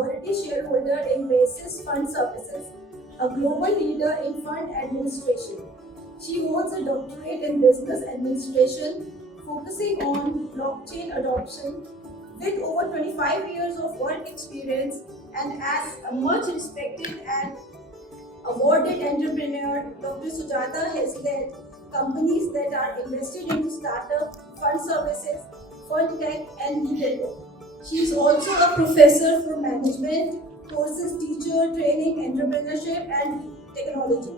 majority shareholder in Basis Fund Services, a global leader in fund administration. She holds a doctorate in business administration, focusing on blockchain adoption. With over 25 years of work experience and as a much respected and awarded entrepreneur, Dr. Sujata has led companies that are invested into startup, fund services, fund tech, and legal tech. She is also a professor for management courses, teacher, training, entrepreneurship, and technology.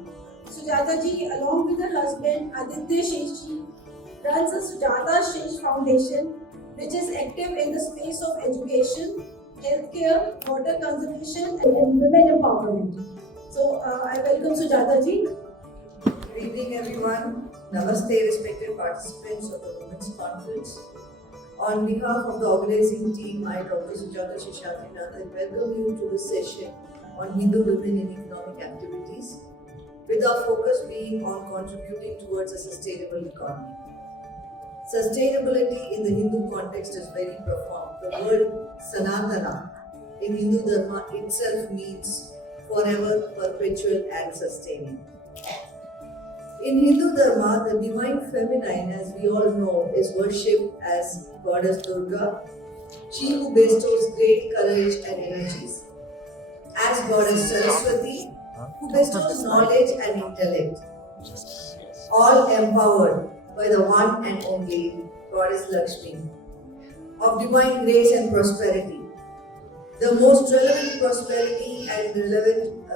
Sujata ji, along with her husband Aditya Sheshji, runs the Sujata Shesh Foundation, which is active in the space of education, healthcare, water conservation, and women empowerment. So, I welcome Sujata ji. Good evening, everyone. Namaste, respected participants of the Women's Conference. On behalf of the organizing team, I, Dr. Sujata Seshadrinathan, welcome you to this session on Hindu women in economic activities, with our focus being on contributing towards a sustainable economy. Sustainability in the Hindu context is very profound. The word Sanatana in Hindu Dharma itself means forever, perpetual, and sustaining. In Hindu Dharma, the divine feminine, as we all know, is worshipped as Goddess Durga, she who bestows great courage and energies, as Goddess Saraswati, who bestows knowledge and intellect, all empowered by the one and only Goddess Lakshmi, of divine grace and prosperity. The most relevant prosperity and relevant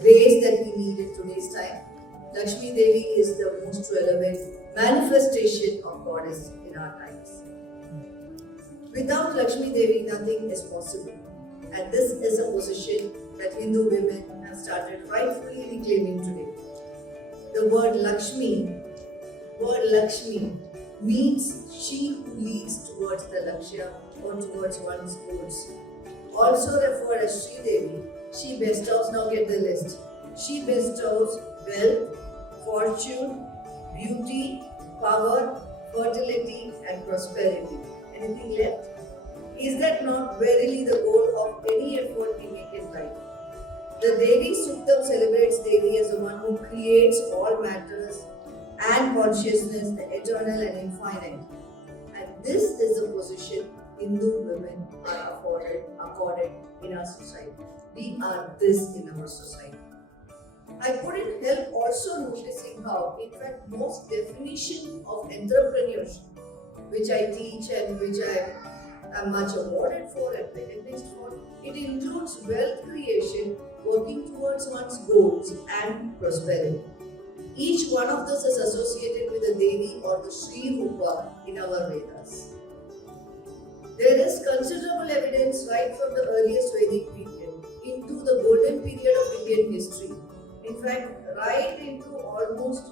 grace that we need in today's time, Lakshmi Devi is the most relevant manifestation of Goddess in our times. Without Lakshmi Devi, nothing is possible. And this is a position that Hindu women have started rightfully reclaiming today. The word Lakshmi means she who leads towards the Lakshya or towards one's goals. Also referred as Sri Devi, she bestows, now get the list, she bestows wealth, fortune, beauty, power, fertility, and prosperity. Anything left? Is that not verily the goal of any effort we make in life? The Devi Suktam celebrates Devi as the one who creates all matters and consciousness, the eternal and infinite. And this is the position Hindu women are accorded in our society. We are this in our society. I couldn't help also noticing how, in fact, most definition of entrepreneurship, which I teach and which I am much awarded for and recognized for, it includes wealth creation, working towards one's goals and prosperity. Each one of this is associated with the Devi or the Sri Rupa in our Vedas. There is considerable evidence right from the earliest Vedic period into the golden period of Indian history. In fact, right into almost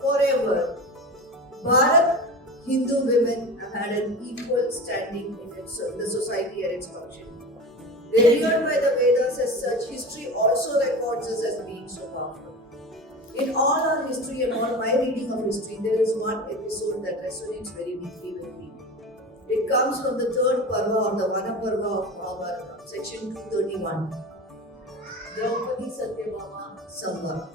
forever, Bharat Hindu women have had an equal standing in the society and its function. Revered by the Vedas as such, history also records us as being so powerful. In all our history and all my reading of history, there is one episode that resonates very deeply with me. It comes from the third Parva or the Vana Parva of Mahabharata, section 231. Draupadi-Satyabhama Samvad.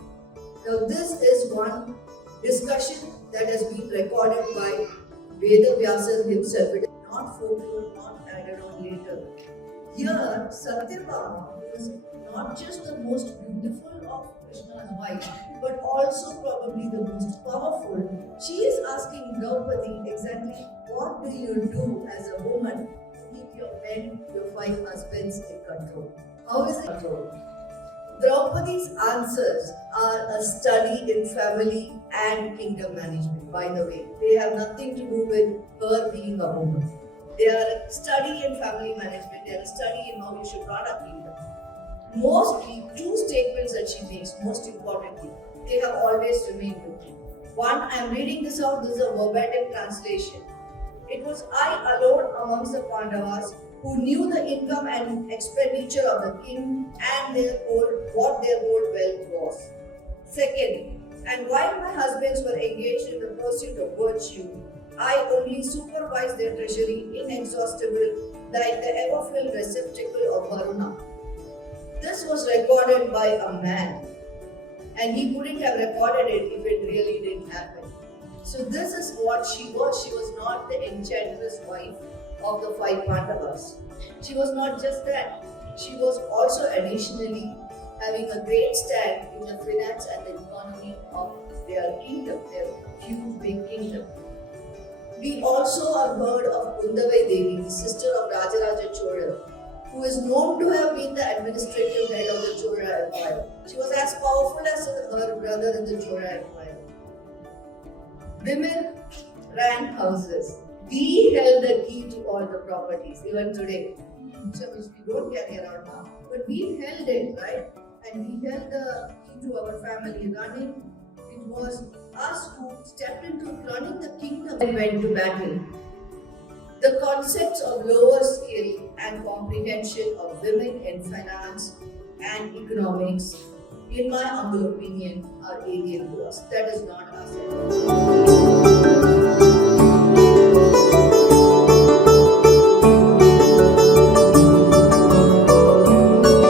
Now this is one discussion that has been recorded by Veda Vyasa himself. It is not folklore, not added on later. Here, Satyabhama is not just the most beautiful of Krishna's wives, but also probably the most powerful. She is asking Draupadi exactly what do you do as a woman to keep your men, your 5 husbands in control? How is it controlled? Draupadi's answers are a study in family and kingdom management, by the way. They have nothing to do with her being a woman. They are a study in family management, they are a study in how you should run a kingdom. Mostly, 2 statements that she makes, most importantly, they have always remained with me. One, I am reading this out, this is a verbatim translation. It was I alone amongst the Pandavas who knew the income and expenditure of the king and what their whole wealth was. Second, and while my husbands were engaged in the pursuit of virtue, I only supervised their treasury, inexhaustible, like the ever-filled receptacle of Varuna. This was recorded by a man, and he couldn't have recorded it if it really didn't happen. So this is what she was. She was not the enchantress wife of the five Pandavas. She was not just that. She was also additionally having a great stand in the finance and the economy of their kingdom, their huge big kingdom. We also have heard of Kundavai Devi, the sister of Rajaraja Chola, who is known to have been the administrative head of the Chola Empire. She was as powerful as her brother in the Chola Empire. Women ran houses. We held the key to all the properties, even today. So which we don't carry around now. But we held it, right? And we held the key to our family running. It was us who stepped into running the kingdom and went to battle. The concepts of lower skill and comprehension of women in finance and economics, in my humble opinion, are alien to us. That is not us.